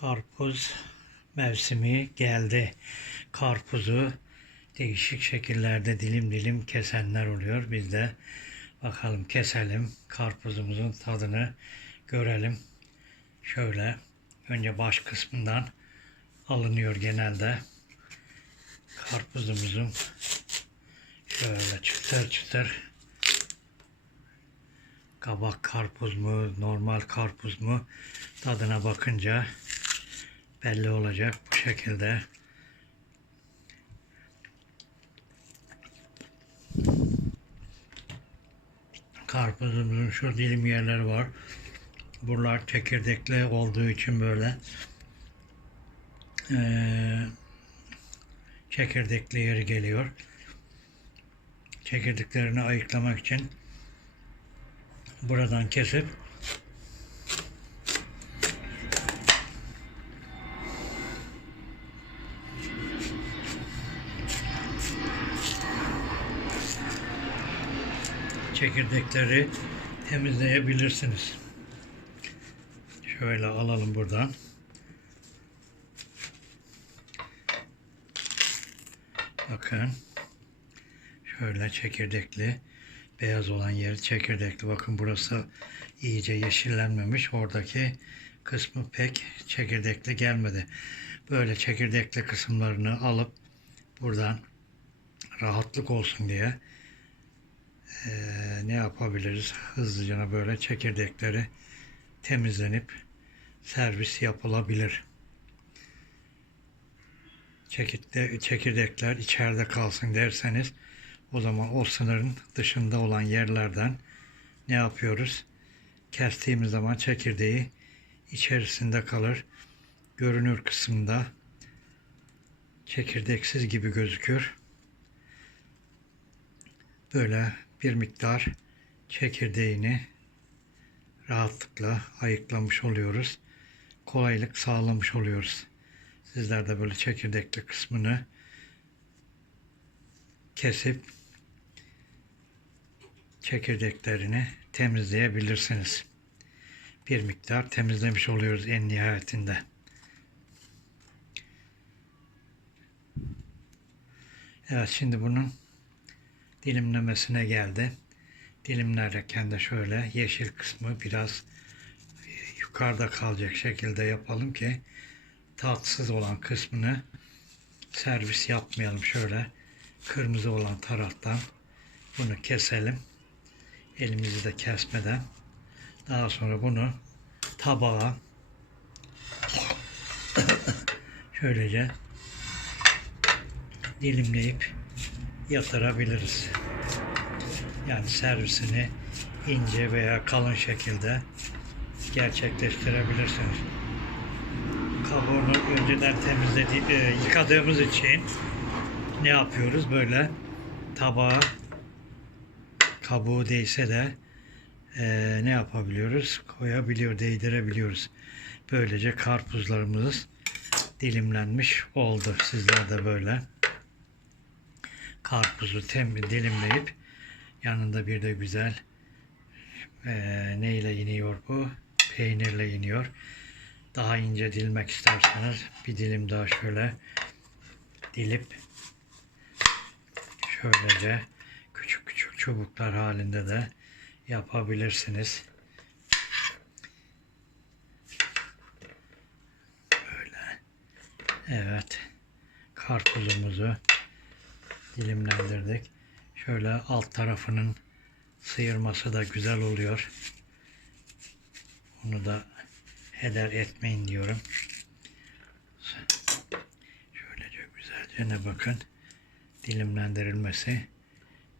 Karpuz mevsimi geldi. Karpuzu değişik şekillerde dilim dilim kesenler oluyor. Biz de bakalım keselim. Karpuzumuzun tadını görelim. Şöyle önce baş kısmından alınıyor genelde. Karpuzumuzun şöyle çıtır çıtır kabak karpuz mu, normal karpuz mu tadına bakınca belli olacak bu şekilde. Karpuzumuzun şu dilim yerleri var. Buralar çekirdekli olduğu için böyle eee, çekirdekli yeri geliyor. Çekirdeklerini ayıklamak için buradan kesip çekirdekleri temizleyebilirsiniz. Şöyle alalım buradan. Bakın. Şöyle çekirdekli beyaz olan yeri çekirdekli. Bakın burası iyice yeşillenmemiş. Oradaki kısmı pek çekirdekli gelmedi. Böyle çekirdekli kısımlarını alıp buradan rahatlık olsun diye eee, ne yapabiliriz? Hızlıca böyle çekirdekleri temizlenip servis yapılabilir. Çekirde, çekirdekler içeride kalsın derseniz o zaman o sınırın dışında olan yerlerden ne yapıyoruz? Kestiğimiz zaman çekirdeği içerisinde kalır. Görünür kısımda çekirdeksiz gibi gözükür. Böyle bir miktar çekirdeğini rahatlıkla ayıklamış oluyoruz. Kolaylık sağlamış oluyoruz. Sizler de böyle çekirdekli kısmını kesip çekirdeklerini temizleyebilirsiniz. Bir miktar temizlemiş oluyoruz en nihayetinde. Evet şimdi bunun dilimlemesine geldi. Dilimlerken de şöyle yeşil kısmı biraz yukarıda kalacak şekilde yapalım ki tatsız olan kısmını servis yapmayalım. Şöyle kırmızı olan taraftan bunu keselim. Elimizi de kesmeden. Daha sonra bunu tabağa şöylece dilimleyip yatırabiliriz. Yani servisini ince veya kalın şekilde gerçekleştirebilirsiniz. Kabuğunu önceden temizledi, e, yıkadığımız için ne yapıyoruz? Böyle tabağa kabuğu değse de e, ne yapabiliyoruz? Koyabiliyor, değdirebiliyoruz. Böylece karpuzlarımız dilimlenmiş oldu. Sizler de böyle karpuzu tem dilimleyip yanında bir de güzel e, neyle iniyor bu? Peynirle iniyor. Daha ince dilmek isterseniz bir dilim daha şöyle dilip şöylece küçük küçük çubuklar halinde de yapabilirsiniz. Böyle. Evet. Karpuzumuzu dilimlendirdik. Şöyle alt tarafının sıyırması da güzel oluyor. Onu da heder etmeyin diyorum. Şöylece güzelce ne bakın dilimlendirilmesi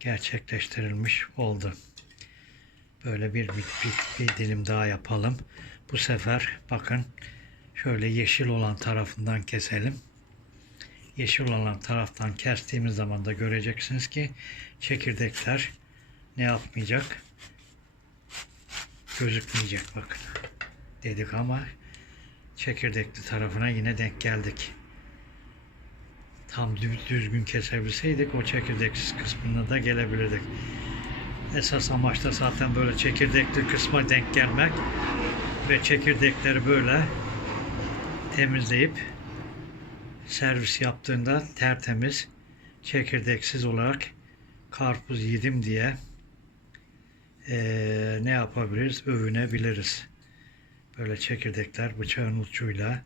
gerçekleştirilmiş oldu. Böyle bir, bir, bir, bir dilim daha yapalım. Bu sefer bakın şöyle yeşil olan tarafından keselim. Yeşil olan taraftan kestiğimiz zaman da göreceksiniz ki çekirdekler ne yapmayacak? Gözükmeyecek bakın. Dedik ama çekirdekli tarafına yine denk geldik. Tam dü- düzgün kesebilseydik o çekirdeksiz kısmına da gelebilirdik. Esas amaç da zaten böyle çekirdekli kısma denk gelmek ve çekirdekleri böyle temizleyip servis yaptığında tertemiz çekirdeksiz olarak karpuz yedim diye eee, ne yapabiliriz? Övünebiliriz. Böyle çekirdekler bıçağın ucuyla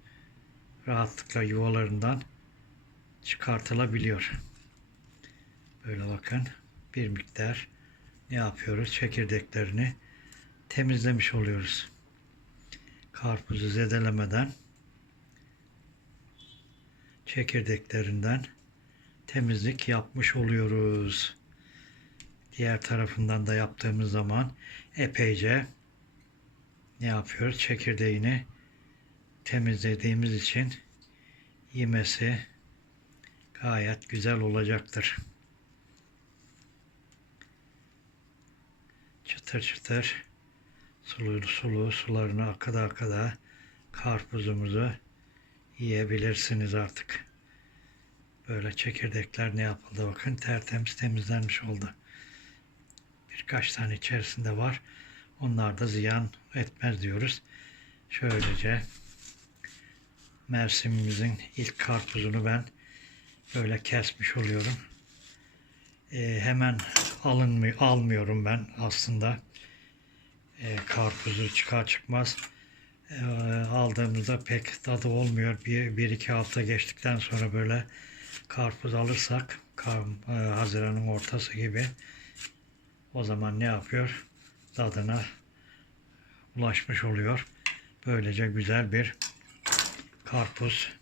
rahatlıkla yuvalarından çıkartılabiliyor. Böyle bakın bir miktar ne yapıyoruz? Çekirdeklerini temizlemiş oluyoruz. Karpuzu zedelemeden çekirdeklerinden temizlik yapmış oluyoruz. Diğer tarafından da yaptığımız zaman epeyce ne yapıyoruz? Çekirdeğini temizlediğimiz için yemesi gayet güzel olacaktır. Çıtır çıtır sulu sulu sularını akıda akıda karpuzumuzu yiyebilirsiniz artık. Böyle çekirdekler ne yapıldı bakın tertemiz temizlenmiş oldu. Birkaç tane içerisinde var. Onlar da ziyan etmez diyoruz. Şöylece mevsimimizin ilk karpuzunu ben böyle kesmiş oluyorum. Ee, hemen alınmıyor, almıyorum ben aslında. Ee, karpuzu çıkar çıkmaz aldığımızda pek tadı olmuyor. Bir, bir iki hafta geçtikten sonra böyle karpuz alırsak e, Haziran'ın ortası gibi o zaman ne yapıyor? Tadına ulaşmış oluyor. Böylece güzel bir karpuz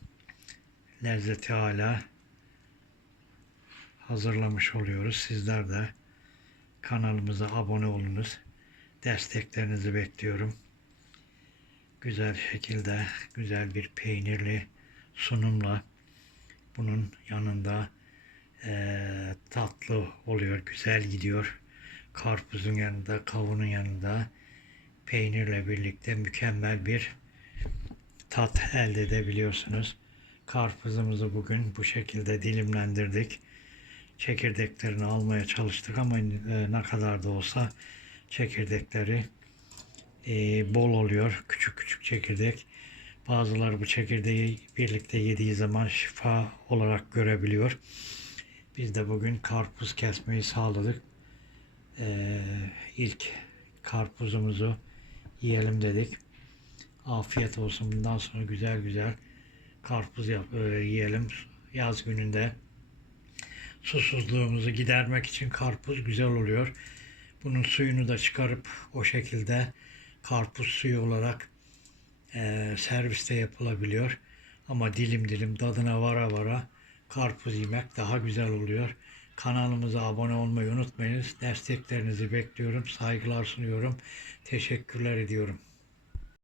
lezzeti hala hazırlamış oluyoruz. Sizler de kanalımıza abone olunuz. Desteklerinizi bekliyorum. Güzel şekilde güzel bir peynirli sunumla bunun yanında eee, tatlı oluyor, güzel gidiyor. Karpuzun yanında, kavunun yanında peynirle birlikte mükemmel bir tat elde edebiliyorsunuz. Karpuzumuzu bugün bu şekilde dilimlendirdik. Çekirdeklerini almaya çalıştık ama e, ne kadar da olsa çekirdekleri e, bol oluyor. Küçük küçük çekirdek. Bazıları bu çekirdeği birlikte yediği zaman şifa olarak görebiliyor. Biz de bugün karpuz kesmeyi sağladık. Ee, ilk karpuzumuzu yiyelim dedik. Afiyet olsun. Bundan sonra güzel güzel karpuz yap, e, yiyelim. Yaz gününde susuzluğumuzu gidermek için karpuz güzel oluyor. Bunun suyunu da çıkarıp o şekilde karpuz suyu olarak e, serviste yapılabiliyor. Ama dilim dilim tadına vara vara karpuz yemek daha güzel oluyor. Kanalımıza abone olmayı unutmayınız. Desteklerinizi bekliyorum. Saygılar sunuyorum. Teşekkürler ediyorum.